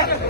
Yeah.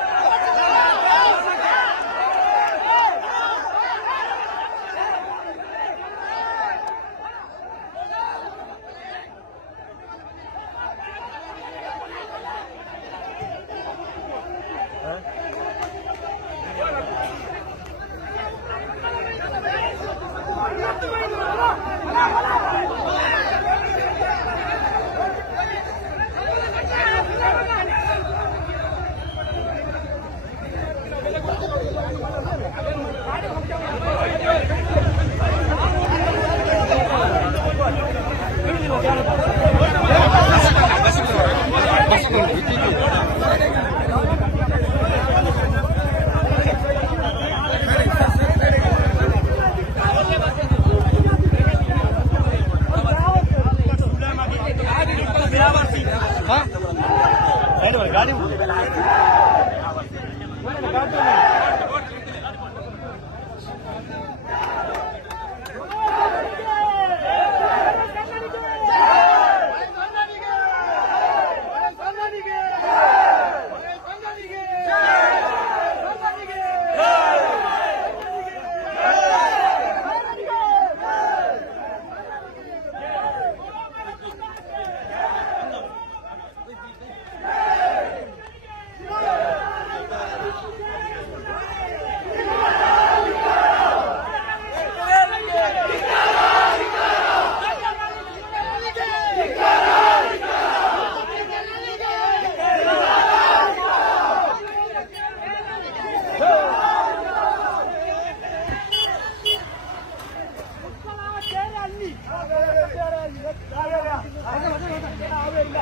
ആവേണ്ട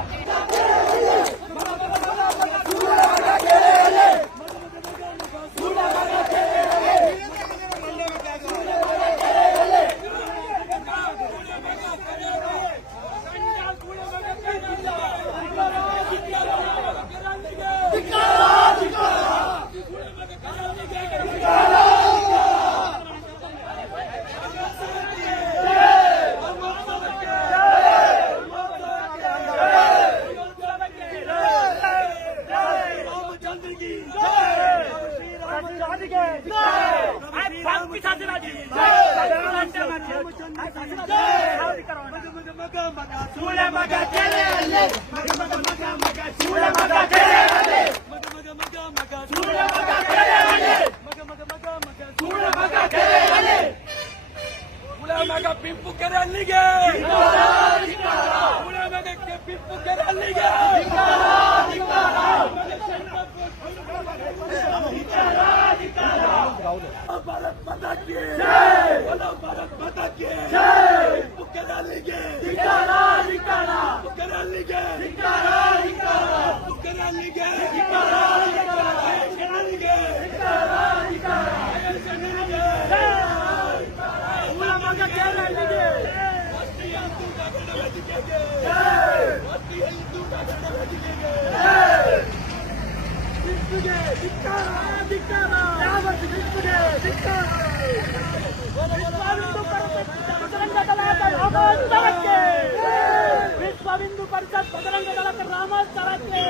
विश्वबिंदु परिषद बजरंग दल के रामा चरके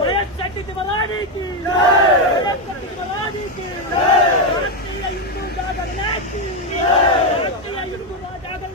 वयस शक्ति दिवलानी की वयस शक्ति दिवलानी की भारतीय हिंदू जागरण की भारतीय हिंदू जागरण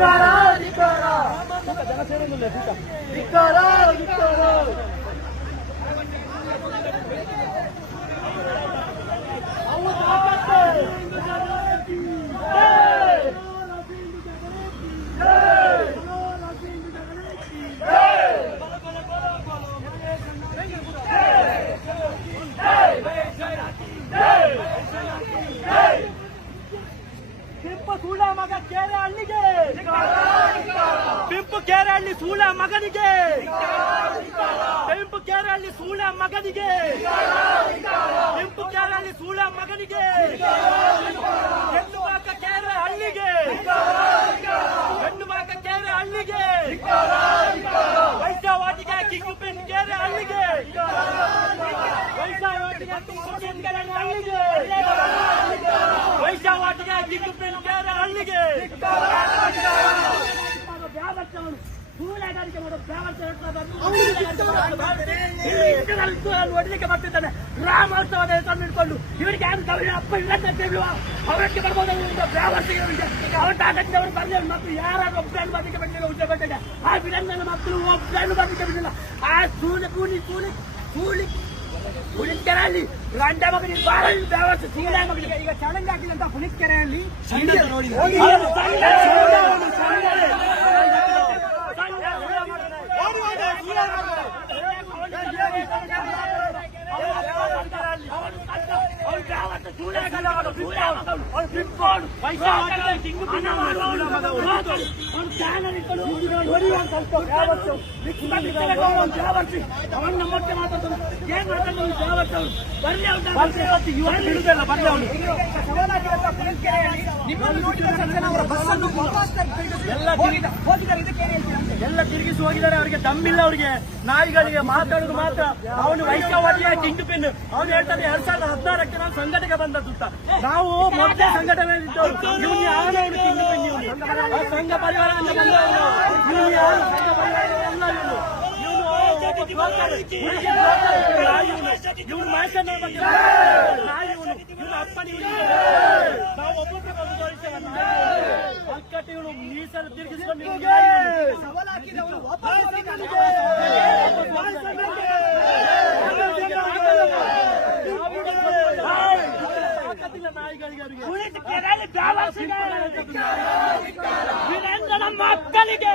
ರಾಜಾಪಕ ಟಿಪ್ಪುಗೆ ಅಂತದ್ದು ಬ್ರಾವಚ ಟಿಪ್ಪುಗೆ ಧಿಕ್ಕಾರ ಧಿಕ್ಕಾರ ಧಿಕ್ಕಾರ ಧಿಕ್ಕಾರ ಪಿಂಪು ಸೂಳ ಮಗ ಕೇರೆ ಹಳ್ಳಿಗೆ. ಪಿಂಪು ಕೇರೆ ಹಳ್ಳಿ ಸೂಳ ಮಗನಿಗೆ. ಪಿಂಪು ಕೇರಹಳ್ಳಿ ಸೂಳ ಮಗನಿಗೆ. ಪಿಂಪು ಕೇರಹಳ್ಳಿ ಸೂಳ ಮಗನಿಗೆ. ಹೆಣ್ಣು ಮಗ ಕೇರೆ ಹಳ್ಳಿಗೆ. ಹೆಣ್ಣು ಮಗ ಕೇರೆ ಹಳ್ಳಿಗೆ. ವೈದ್ಯವಾದಿಗೆ ಕಿಂಗು ಪಿನ್ ಕೇರೆ ಹಳ್ಳಿಗೆ. ವೈದ್ಯವಾದಿಗೆ ಕಿಂಗು ಪಿನ್ ಕೇರೆ ಹಳ್ಳಿಗೆ ಹೂಳೆಗಾರಿಕೆ ಮಾಡೋ ನೋಡ್ಲಿಕ್ಕೆ ಬರ್ತಿದ್ದಾನೆ ಹೆಸರನ್ನು ಇಟ್ಕೊಂಡು ಇವರಿಗೆ ಯಾರು ಕವಿಯ ಅಪ್ಪ ಇಲ್ಲ ತಿಳಿಯುವ ಅವರಕ್ಕೆ ಬರ್ಬೋದು ವ್ಯಾವಸ್ಥೆಗೆ ಅವರ ತಾಕತ್ತಿಗೆ ಅವರು ಬರಲಿಲ್ಲ ಮತ್ತು ಯಾರು ಒಬ್ಬರನ್ನು ಬದಿಗೆ ಬಂದಿಲ್ಲ ಉದ್ಯೋಗ ಆ ವಿಡಂಬನ ಮಕ್ಕಳು ಒಬ್ಬರನ್ನು ಬದಿಗೆ ಬಂದಿಲ್ಲ ಆ ಸೂಲಿ ಕೂಲಿ ಕೂಲಿ ಕೂಲಿ ಹುಲಿಕೆರೆಯಲ್ಲಿ ಗಂಡ ಮಗನಿಗೆ ಬಾಳ ವ್ಯವಸ್ಥೆ ಸೀಡ ಮಗನಿಗೆ ಈಗ ಚಾಲೆಂಜ್ ಹಾಕಿಲ್ಲ ಅಂತ ಹುಲಿಕೆರೆಯಲ್ಲಿ ಅವನು ನಮ್ಮೊಟ್ಟಿಗೆ ಮಾತಾಡ್ತಾನೆ ಬರ್ಲಿ ಬರ್ಲಿ ಅವನು ಎಲ್ಲ ತಿರುಗಿಸಿ ಹೋಗಿದ್ದಾರೆ ಅವರಿಗೆ ದಮ್ಮಿಲ್ಲ ಅವರಿಗೆ. ನಾಯಿಗಳಿಗೆ ಮಾತಾಡೋದು ಮಾತ್ರ. ಅವನು ವೈಶ್ಯವಾದಿಯ ಕಿಂಗ್ ಪಿನ್. ಅವನು ಹೇಳ್ತಾನೆ ಎರಡ್ ಸಾವಿರದ ಹದಿನಾರಕ್ಕೆ ನಾವು ಸಂಘಟನೆ ಬಂದದ್ದು ಅಂತ. ನಾವು ಮೊದಲ ಸಂಘಟನೆ ಇವನು ಯಾವನವನು ಕಿಂಗ್ ಪಿನ್ ಇವನು? ಸಂಘ ಪರಿವಾರ ಅಂತ ಬಂದವನು ಇವನು ಯಾರು ಸಂಘ ಪರಿವಾರ ಎಲ್ಲ ಇವನು ಇವನು. ಮಹೇಶನ ಬಗ್ಗೆ ನಾಯಿ ಇವನು. ಇವನು ಅಪ್ಪನ ನಾವು ಒಬ್ಬೊಬ್ಬರು ಅಕ್ಕಟ್ಟು ಇವನು. ಮೀಸಲು ತಿರುಗಿಸ್ಕೊಂಡು ವೀರೇಂದ್ರನ ಮಕ್ಕಳಿಗೆ.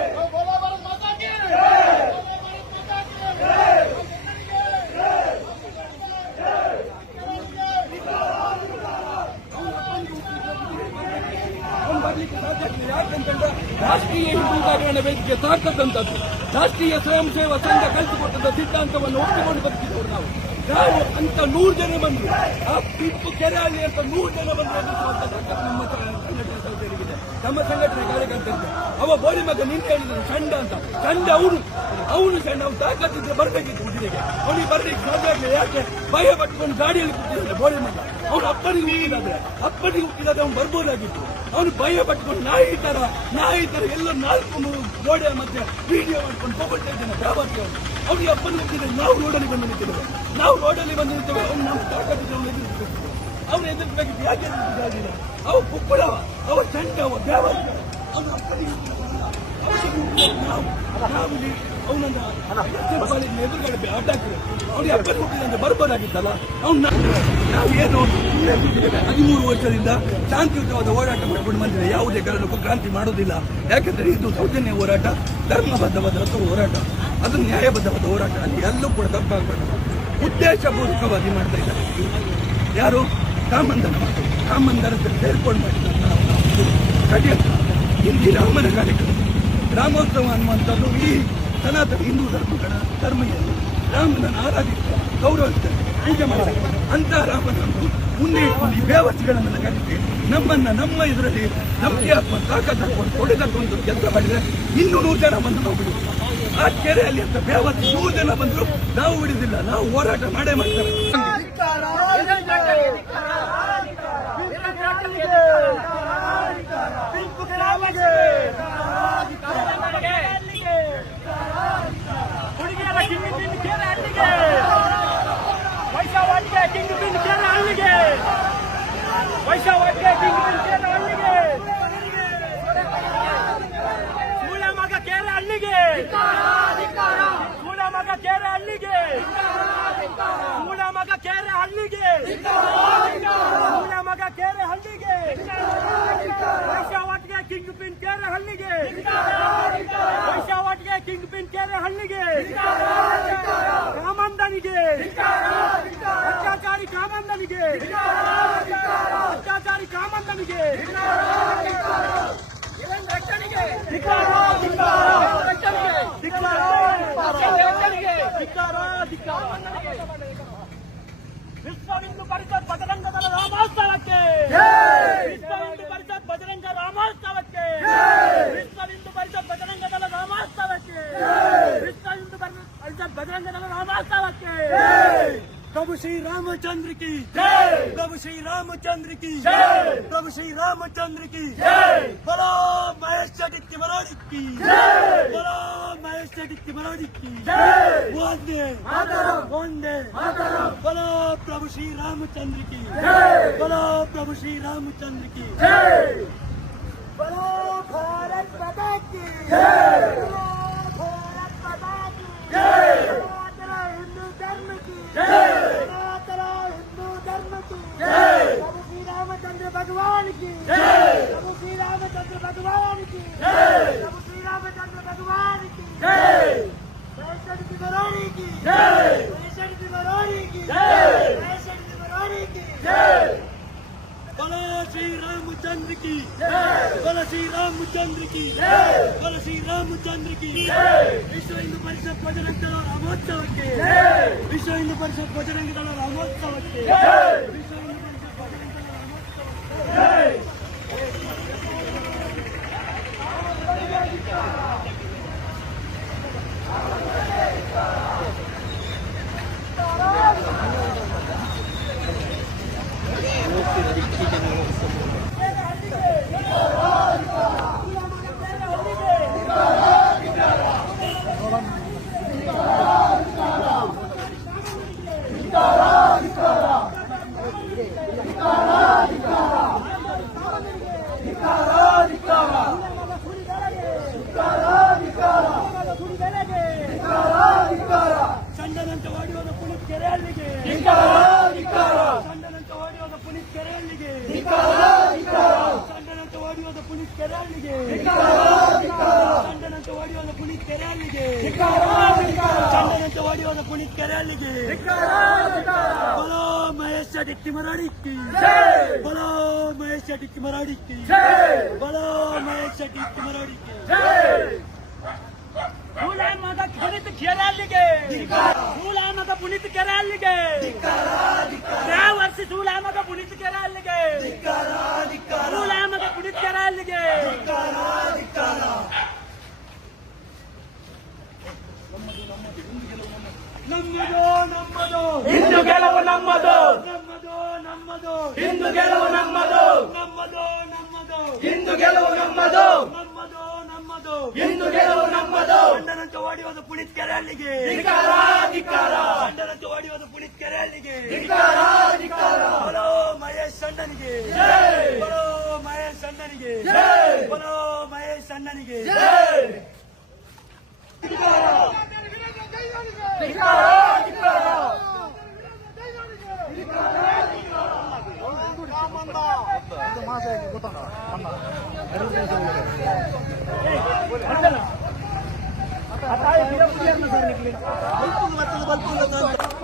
ಬರ್ಲಿಕ್ಕೆ ಸಾಧ್ಯ ಇಲ್ಲ. ಯಾಕಂತಂದ್ರೆ ರಾಷ್ಟ್ರೀಯ ಹಿಂದೂ ಜಾಗರಣ ವೇದಿಕೆ ಸಾಕದಂತದ್ದು ರಾಷ್ಟ್ರೀಯ ಸ್ವಯಂ ಸೇವಾ ಸಂಘ ಕಲಿಸಿಕೊಟ್ಟದ ಸಿದ್ಧಾಂತವನ್ನು ಒಪ್ಪಿಕೊಂಡು ಬದುಕಿದವರು ನಾವು. ನಾವು ಅಂತ ನೂರು ಜನ ಬಂದ್ರು. ಆ ಕೆರೆ ಆಗಲಿ ಅಂತ ನೂರು ಜನ ಬಂದ್ರು. ನಮ್ಮ ಸಂಘಟನೆ ಸಹೋದರಿಗಿದೆ ನಮ್ಮ ಸಂಘಟನೆ ಕಾರ್ಯಕರ್ತರಿಗೆ ಅವ ಬೋರಿ ಮಗ ನಿಂತು ಹೇಳಿದ್ರು ಚಂಡ ಅಂತ. ಚಂಡ ಅವರು ಅವನು ಸಣ್ಣ ನಾವು ತಾಕತ್ತಿದ್ರೆ ಬರಬೇಕಿತ್ತು ಉಜಿರೆಗೆ ಅವನಿಗೆ ಬರ್ಲಿಕ್ಕೆ ಸಾಧ್ಯ ಆಗಲಿಲ್ಲ. ಯಾಕೆ? ಭಯ ಪಟ್ಕೊಂಡು ಗಾಡಿಯಲ್ಲಿ ಕೂತಿದ್ದಾರೆ ಬೋರಿ ಮಗ. ಅವನು ಅಪ್ಪನಿಗೆ ಹುಟ್ಟಿದಾದ್ರೆ. ಅಪ್ಪನಿಗೆ ಹುಟ್ಟಿದಾದ್ರೆ ಅವ್ನು ಬರ್ಬೋದಾಗಿತ್ತು. ಅವನು ಭಯ ಪಟ್ಕೊಂಡು ನಾಯಿ ತರ ನಾಯಿ ತರ ಎಲ್ಲ ನಾಲ್ಕು ಗೋಡೆ ಮತ್ತೆ ವಿಡಿಯೋ ಮಾಡ್ಕೊಂಡು ಹೋಗ್ತಾ ಇದ್ದಾನೆ ಪ್ರವಾಸಿ ಅವನು. ಅವ್ನಿಗೆ ಅಪ್ಪನ ಹುಟ್ಟಿದ್ರೆ ನಾವು ರೋಡಲ್ಲಿ ಬಂದು ನಿಂತಿದ್ದೇವೆ. ನಾವು ರೋಡಲ್ಲಿ ಬಂದು ನಿಂತೇವೆ ಅವ್ನು ನಮ್ಮ ಸಾಕಷ್ಟು ಅವ್ನು ಎದುರಿಸಬೇಕು. ಅವನು ಎದುರಿಸಬೇಕು? ಯಾಕೆ ಎದುರಿಸಿದಾಗಿಲ್ಲ ಅವ ಕುಕ್ಕುಳವ ಅವ ಚಂಡ, ಅವ ದೇವರ ಅವನ ಅಪ್ಪನಿಗೆ ಅವನನ್ನ ಎದುರುಗಡೆ ಅವ್ನು ನಾವು ಏನು. ಹದಿಮೂರು ವರ್ಷದಿಂದ ಶಾಂತಿಯುತವಾದ ಹೋರಾಟ ಮಾಡಿಕೊಂಡು ಬಂದಿದೆ. ಯಾವುದೇ ಕಾರಣಕ್ಕೂ ಕ್ರಾಂತಿ ಮಾಡೋದಿಲ್ಲ. ಯಾಕೆಂದರೆ ಇದು ಸೌಜನ್ಯ ಹೋರಾಟ, ಧರ್ಮಬದ್ಧವಾದ ಹೋರಾಟ. ಅದು ನ್ಯಾಯಬದ್ಧವಾದ ಹೋರಾಟ. ಅಲ್ಲಿ ಎಲ್ಲೂ ಕೂಡ ತಪ್ಪಾಗಬಾರ್ದು ಉದ್ದೇಶಪೂರ್ವಕವಾಗಿ ಮಾಡ್ತಾ ಇದ್ದಾರೆ. ಯಾರು? ರಾಮಂದರ ರಾಮಂದರ ಸೇರ್ಕೊಂಡು ಮಾಡಿದ್ದಾರೆ ಕಡಿಯಲ್ಲ ಇಲ್ಲಿ ರಾಮನ ಕಾರ್ಯಕ್ರಮ. ರಾಮೋತ್ಸವ ಅನ್ನುವಂಥದ್ದು ಈ ಸನಾತನ ಹಿಂದೂ ಧರ್ಮಗಳ ಧರ್ಮೀಯರು ರಾಮನನ್ನು ಆರಾಧಿಸ್ತಾರೆ ಗೌರವಿಸ್ತಾರೆ ಪೂಜೆ ಮಾಡ್ತಾರೆ. ಅಂತ ರಾಮನನ್ನು ಮುಂದೆ ಇಟ್ಕೊಂಡು ಈ ಬೇವಸ್ತಿಗಳನ್ನೆಲ್ಲ ಕಟ್ಟಿಸಿ ನಮ್ಮನ್ನ ನಮ್ಮ ಇದರಲ್ಲಿ ನಮಗೆ ತಾಕತ್ ಹಾಕೊಂಡು ತೊಡೆದಕ್ಕೊಂದು ಕೆಲಸ ಮಾಡಿದರೆ ಇನ್ನೂ ನೂರು ಜನ ಬಂದು ನಾವು ಬಿಡುವ ಆ ಕೆರೆಯಲ್ಲಿ ಅಂತ ಬೇವತ್ತು ನೂರು ಜನ ಬಂದ್ರು ನಾವು ಬಿಡುದಿಲ್ಲ ನಾವು ಹೋರಾಟ ಮಾಡೇ ಹುಡುಗಿಯರ ಕಿಂಗ್ ಪಿನ್ ಕೇರ ಅಲ್ಲಿಗೆ ವೈಶಾವಾಟಿಗೆ ಕಿಂಗ್ ಪಿನ್ ಕೇರ ಅಲ್ಲಿಗೆ ವೈಶಾವಾಟಿಗೆ ಕಿಂಗ್ ಪಿನ್ ಕೇರ ಅಲ್ಲಿಗೆ ಮೂಲ ಮಗ ಕೇರ ಅಲ್ಲಿಗೆ ಮೂಲ ಮಗ ಕೇರ ಅಲ್ಲಿಗೆ ಮೂಲ ಮಗ ಕೇರ ಹಳ್ಳಿಗೆ ಮೂಲ ಮಗ ಕೇರ ಹಳ್ಳಿಗೆ ವೈಶಾವಾಟಿಗೆ ಕಿಂಗ್ ಪಿನ್ ಕೇರ ಹಳ್ಳಿಗೆ. ವೈಶಾವಾಟಿಗೆ ಕಿಂಗ್ ಪಿನ್ ಕೇರೆ ಹಳ್ಳಿಗೆ ಕಾಮಂದನಿಗೆ ಅತ್ಯಾಚಾರಿ ಕಾಮಂದನಿಗೆ ವಿಶ್ವ ಹಿಂದೂ ಪರಿಷತ್ ಬಜರಂಗ ದಳ ರಾಮೋತ್ಸವಕ್ಕೆ ವಿಶ್ವ ಹಿಂದೂ ಪರಿಷತ್ ಬಜರಂಗ ರಾಮೋತ್ಸವಕ್ಕೆ ವಿಶ್ವ ಹಿಂದೂ ಪರಿಷತ್ ಬಜರಂಗ ದಳ ರಾಮೋತ್ಸವಕ್ಕೆ ವಿಶ್ವ ಹಿಂದೂ ಪರಿಷತ್ ಬಜರಂಗ ದಳ ರಾಮೋತ್ಸವಕ್ಕೆ प्रभु श्री रामचंद्र की जय प्रभु श्री रामचंद्र की जय प्रभु श्री रामचंद्र की जय बोलो महेश चटित्य मराड़ी की जय बोलो महेश चटित्य मराड़ी की जय वंदे वंदे बोलो प्रभु श्री रामचंद्र की जय बोलो प्रभु श्री रामचंद्र की जय बोलो भारत माता की Oh, ಡಿಕ್ಕಿ ಮರಾಡಿಕ್ಕಿ ಬಲೋ ಮಹೇಶ ಡಿಕ್ಕಿ ಮರಾಡಿಕ್ಕಿ ಮಗ ಪುನೀತ್ ಕೆರೆಹಳ್ಳಿಗೆ ಮಗ ಪುನೀತ್ ಕೆರೆಹಳ್ಳಿಗೆ ಯಾವ ವರ್ಷ ಮಗ ಪುನೀತ್ ಕೆರೆಹಳ್ಳಿಗೆ ಮಗ ಪುನೀತ್ ಕೆರೆಹಳ್ಳಿಗೆ ನಮ್ಮದು ನಮ್ಮದು. ಇಂದು ಕೆಲವು ನಮ್ಮದು. ನಮ್ಮದು. ನಮ್ಮದು ಇಂದು ಗೆಲುವು ನಮ್ಮದು. ನಮ್ಮದು ನಮ್ಮದು. ಇಂದು ಗೆಲುವು ನಮ್ಮದು. ನಮ್ಮದು ನಮ್ಮದು. ಇಂದು ಗೆಲುವು ನಮ್ಮದು. ಗಂಡನಂತೆ ಓಡಿ ಹೋದ ಕೆರೆ ಅಲ್ಲಿಗೆ ಧಿಕ್ಕಾರ ಧಿಕ್ಕಾರ. ಗಂಡನಂತೆ ಓಡಿ ಹೋದ ಕೆರೆ ಅಲ್ಲಿಗೆ ಧಿಕ್ಕಾರ ಧಿಕ್ಕಾರ. ಬರೋ ಮಹೇಶ್ ಅಣ್ಣನಿಗೆ. ಬರೋ ಮಹೇಶ್ ಅಣ್ಣನಿಗೆ. ಬರೋ ಮಹೇಶ್ ಅಣ್ಣನಿಗೆ. Bulb bulb bulb